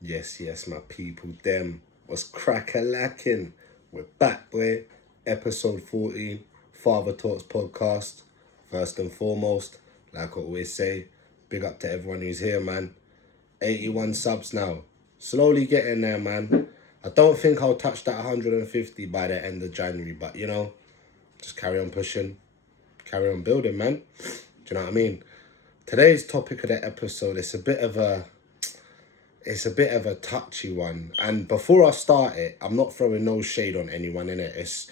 Yes, my people, them was crack-a-lacking. We're back, boy. Episode 14, Father Talks Podcast. First and foremost, like I always say, big up to everyone who's here, man. 81 subs now. Slowly getting there, man. I don't think I'll touch that 150 by the end of January, but just carry on pushing, carry on building, man. Do you know what I mean? Today's topic of the episode, it's a bit of a touchy one. And before I start it, I'm not throwing no shade on anyone in it. It's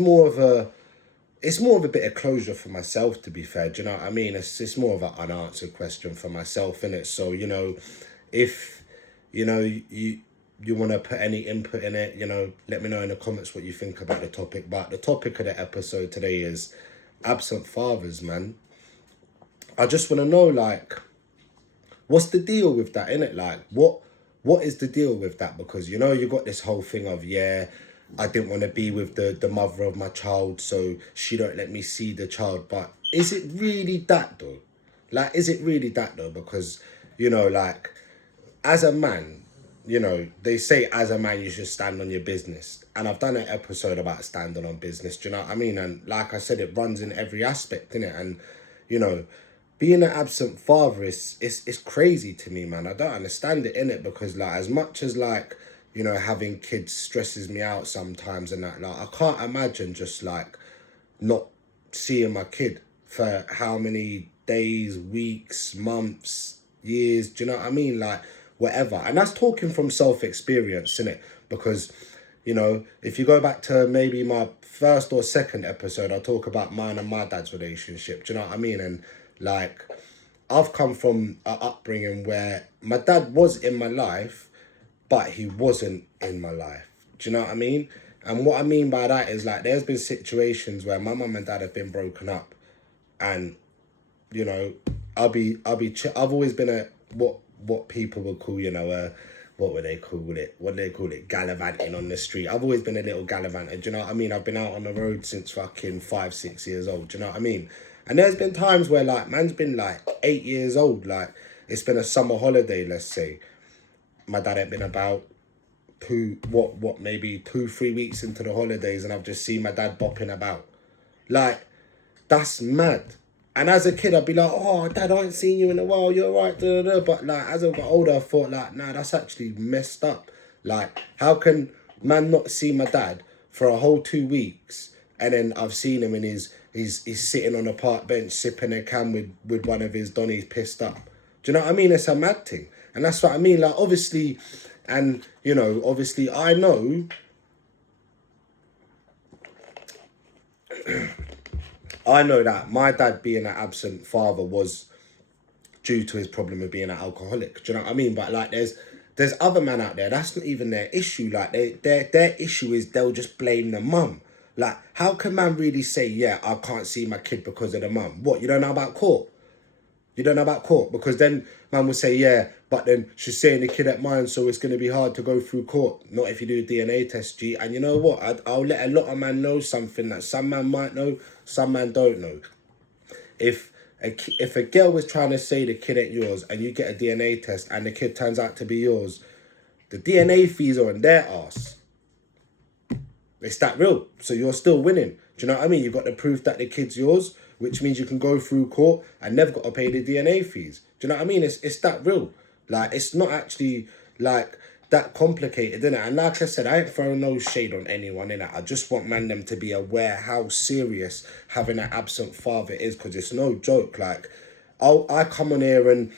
more of a bit of closure for myself, to be fair. Do you know what I mean? It's more of an unanswered question for myself, innit? So, if you want to put any input in it, let me know in the comments what you think about the topic. But the topic of the episode today is absent fathers, man. I just want to know, like, what's the deal with that, innit? Like, what is the deal with that? Because, you got this whole thing of, I didn't want to be with the mother of my child, so she don't let me see the child. But is it really that, though? Like, is it really that, though? Because, like, as a man, they say as a man you should stand on your business. And I've done an episode about standing on business, do you know what I mean? And like I said, it runs in every aspect, innit? And, being an absent father is crazy to me, man. I don't understand it, innit? Because, like, as much as, like, having kids stresses me out sometimes and that, like, I can't imagine just, like, not seeing my kid for how many days, weeks, months, years, do you know what I mean? Like, whatever. And that's talking from self-experience, innit? Because, if you go back to maybe my first or second episode, I'll talk about mine and my dad's relationship, do you know what I mean? And, like, I've come from an upbringing where my dad was in my life, but he wasn't in my life. Do you know what I mean? And what I mean by that is, like, there's been situations where my mum and dad have been broken up, and I've always been a what people would call what would they call it? What do they call it? Gallivanting on the street. I've always been a little gallivanter. Do you know what I mean? I've been out on the road since fucking 5-6 years old. Do you know what I mean? And there's been times where, like, man's been like 8 years old. Like, it's been a summer holiday, let's say. My dad ain't been about maybe 2-3 weeks into the holidays, and I've just seen my dad bopping about. Like, that's mad. And as a kid, I'd be like, oh, Dad, I ain't seen you in a while, you're right, da, da, da. But, like, as I got older, I thought, like, nah, that's actually messed up. Like, how can man not see my dad for a whole 2 weeks, and then I've seen him and he's sitting on a park bench sipping a can with one of his donnies pissed up. Do you know what I mean? It's a mad thing. And that's what I mean. Like, obviously, and, obviously I know that my dad being an absent father was due to his problem of being an alcoholic. Do you know what I mean? But, like, there's other men out there, that's not even their issue. Like, their issue is they'll just blame the mum. Like, how can man really say, I can't see my kid because of the mum? What, you don't know about court? You don't know about court? Because then man will say, but then she's saying the kid at mine, so it's going to be hard to go through court. Not if you do a DNA test, G. And you know what? I'll let a lot of man know something that some man might know, some man don't know. If a girl was trying to say the kid ain't yours and you get a DNA test and the kid turns out to be yours, the DNA fees are on their ass. It's that real. So you're still winning. Do you know what I mean? You've got the proof that the kid's yours, which means you can go through court and never got to pay the DNA fees. Do you know what I mean? It's that real. Like, it's not actually, like, that complicated, innit? And like I said, I ain't throwing no shade on anyone, innit? I just want them to be aware how serious having an absent father is, because it's no joke. Like, I come on here and,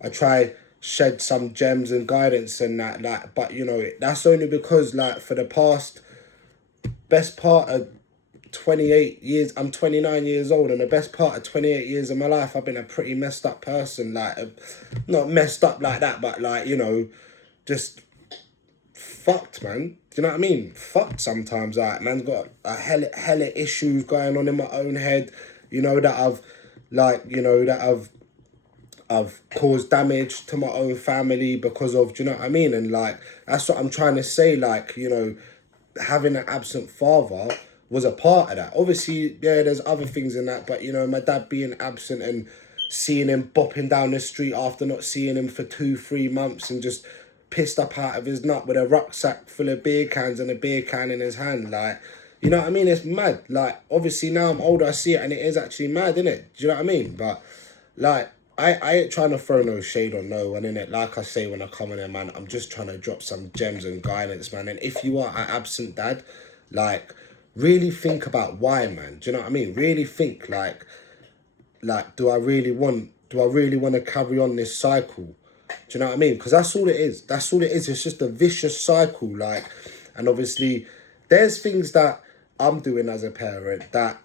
I try shed some gems and guidance and that, like, but, that's only because, like, for the best part of 28 years, I'm 29 years old, and the best part of 28 years of my life, I've been a pretty messed up person. Like, not messed up like that, but, like, just fucked, man. Do you know what I mean? Fucked sometimes. Like, man's got a hella issues going on in my own head, I've caused damage to my own family because of, do you know what I mean? And, like, that's what I'm trying to say. Like, having an absent father was a part of that. Obviously, there's other things in that, but, my dad being absent and, seeing him bopping down the street after not seeing him for 2-3 months and just pissed up out of his nut with a rucksack full of beer cans and a beer can in his hand. Like, you know what I mean? It's mad. Like, obviously now I'm older, I see it and it is actually mad, innit? Do you know what I mean? But, like, I ain't trying to throw no shade on no one, innit? Like I say when I come in there, man, I'm just trying to drop some gems and guidance, man. And if you are an absent dad, like, really think about why, man. Do you know what I mean? Really think, like, do I really want to carry on this cycle? Do you know what I mean? Because that's all it is. That's all it is. It's just a vicious cycle, like, and obviously there's things that I'm doing as a parent that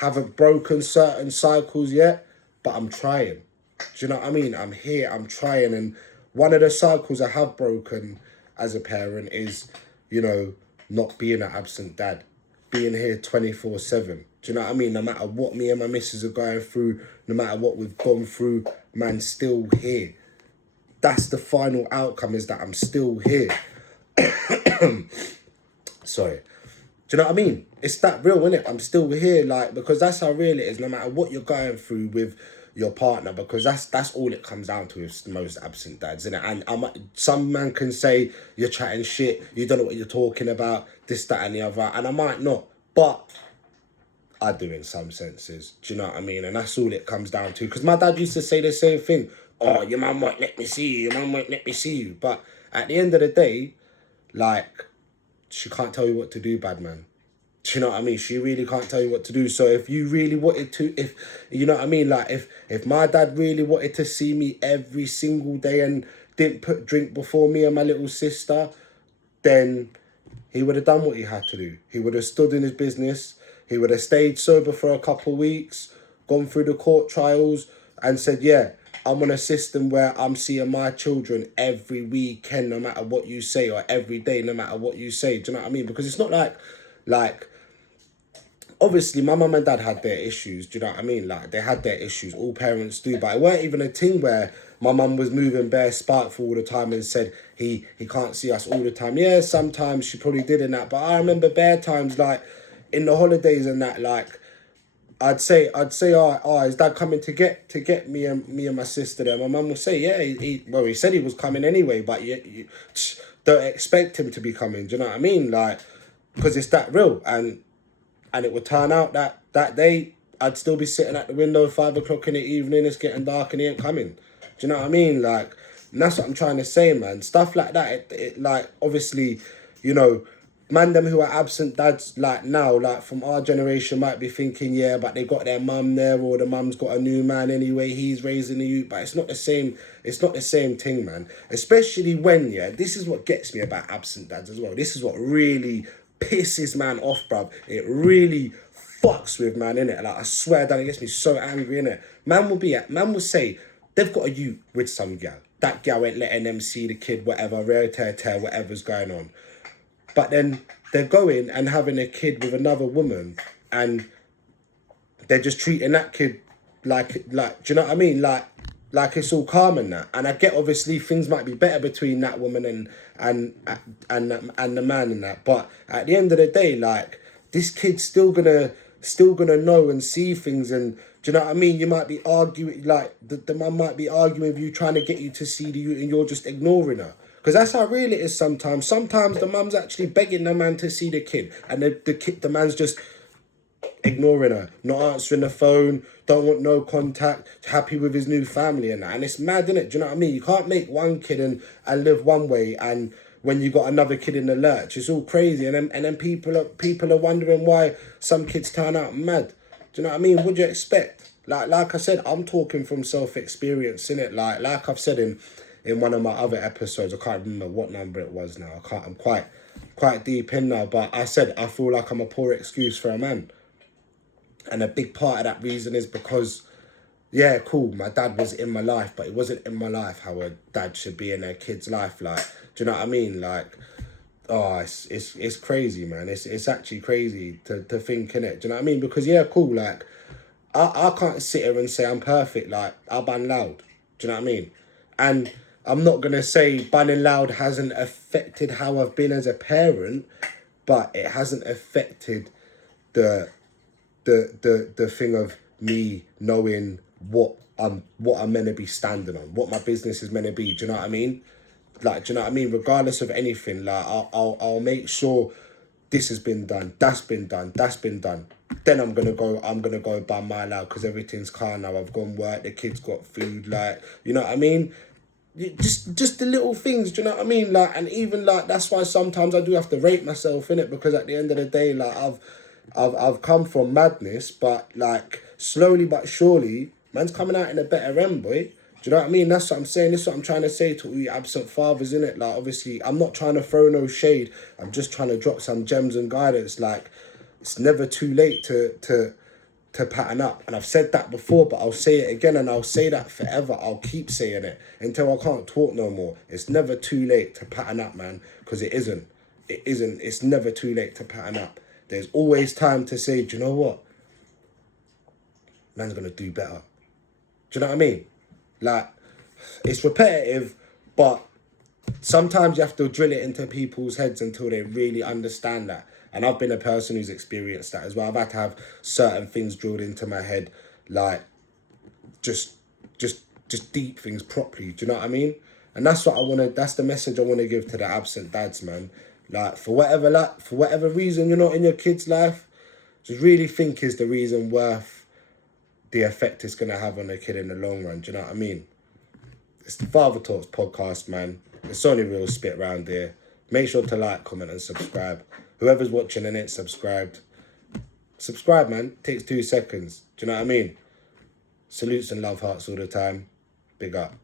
haven't broken certain cycles yet, but I'm trying. Do you know what I mean? I'm here, I'm trying. And one of the cycles I have broken as a parent is, you know, not being an absent dad, being here 24/7. Do you know what I mean? No matter what me and my missus are going through, no matter what we've gone through, man, still here. That's the final outcome, is that I'm still here. Sorry. Do you know what I mean? It's that real, innit? I'm still here, like, because that's how real it is, no matter what you're going through with your partner, because that's all it comes down to with most absent dads, innit? And some man can say you're chatting shit, you don't know what you're talking about, this, that, and the other, and I might not, but I do in some senses. Do you know what I mean? And that's all it comes down to. Because my dad used to say the same thing. Oh, your mum won't let me see you. Your mum won't let me see you. But at the end of the day, like, she can't tell you what to do, bad man. Do you know what I mean? She really can't tell you what to do. So if you really wanted to, if, you know what I mean? Like, if my dad really wanted to see me every single day and didn't put drink before me and my little sister, then he would have done what he had to do. He would have stood in his business. He would have stayed sober for a couple of weeks, gone through the court trials and said, yeah, I'm on a system where I'm seeing my children every weekend, no matter what you say, or every day, no matter what you say. Do you know what I mean? Because it's not like, obviously my mum and dad had their issues. Do you know what I mean? Like, they had their issues. All parents do. But it weren't even a thing where my mum was moving bare spiteful all the time and said he can't see us all the time. Yeah, sometimes she probably did in that. But I remember bare times, like, in the holidays and that, like, I'd say, oh, is dad coming to get me and my sister there? My mum would say, yeah, he said he was coming anyway, but you don't expect him to be coming. Do you know what I mean? Like, because it's that real. And it would turn out that day I'd still be sitting at the window 5 o'clock in the evening. It's getting dark and he ain't coming. Do you know what I mean? Like, and that's what I'm trying to say, man. Stuff like that. It like, obviously, you know, man, them who are absent dads, like, now, like, from our generation might be thinking, yeah, but they got their mum there, or the mum's got a new man anyway, he's raising the youth. But it's not the same thing, man. Especially when, yeah, this is what gets me about absent dads as well. This is what really pisses man off, bruv. It really fucks with man, innit? Like, I swear that it gets me so angry, innit? Man will say they've got a youth with some gal. That gal ain't letting them see the kid, whatever, rare tear, whatever's going on. But then they're going and having a kid with another woman, and they're just treating that kid like, do you know what I mean? Like it's all calm and that. And I get, obviously things might be better between that woman and the man and that. But at the end of the day, like, this kid's still gonna know and see things. And do you know what I mean? You might be arguing, like, the man might be arguing with you, trying to get you to see you, and you're just ignoring her. Because that's how real it is sometimes. Sometimes the mum's actually begging the man to see the kid, and the man's just ignoring her, not answering the phone, don't want no contact, happy with his new family and that. And it's mad, innit? Do you know what I mean? You can't make one kid and live one way, and when you got another kid in the lurch, it's all crazy. And then people are wondering why some kids turn out mad. Do you know what I mean? What do you expect? Like I said, I'm talking from self-experience, innit? Like I've said in one of my other episodes, I can't remember what number it was now. I'm quite deep in now, but I said I feel like I'm a poor excuse for a man. And a big part of that reason is because, yeah, cool, my dad was in my life, but it wasn't in my life how a dad should be in a kid's life. Like, do you know what I mean? Like, oh, it's crazy, man. It's actually crazy to think, innit? Do you know what I mean? Because, yeah, cool, like, I can't sit here and say I'm perfect. Like, I ban loud. Do you know what I mean? And I'm not going to say banning loud hasn't affected how I've been as a parent, but it hasn't affected the thing of me knowing what what I'm meant to be standing on, what my business is meant to be. Do you know what I mean? Like, do you know what I mean? Regardless of anything, like I'll make sure this has been done, that's been done, that's been done. Then I'm gonna go by my loud because everything's calm now. I've gone work, the kids got food, like, you know what I mean? Just the little things, do you know what I mean? Like, and even like that's why sometimes I do have to rate myself in it, because at the end of the day, like I've come from madness, but like slowly but surely, man's coming out in a better end, boy. Do you know what I mean? That's what I'm saying. This is what I'm trying to say to all you absent fathers, innit? Like, obviously, I'm not trying to throw no shade. I'm just trying to drop some gems and guidance. Like, it's never too late to pattern up. And I've said that before, but I'll say it again, and I'll say that forever. I'll keep saying it until I can't talk no more. It's never too late to pattern up, man, because it isn't. It isn't. It's never too late to pattern up. There's always time to say, do you know what? Man's going to do better. Do you know what I mean? Like, it's repetitive, but sometimes you have to drill it into people's heads until they really understand that. And I've been a person who's experienced that as well. I've had to have certain things drilled into my head, like just deep things properly. Do you know what I mean? And that's what I want to. That's the message I want to give to the absent dads, man. Like, for whatever reason you're not in your kid's life, just really think is the reason worth the effect it's gonna have on the kid in the long run. Do you know what I mean? It's the Father Talks podcast, man. It's only real spit round here. Make sure to like, comment, and subscribe. Whoever's watching and ain't subscribed, subscribe, man. Takes 2 seconds. Do you know what I mean? Salutes and love hearts all the time. Big up.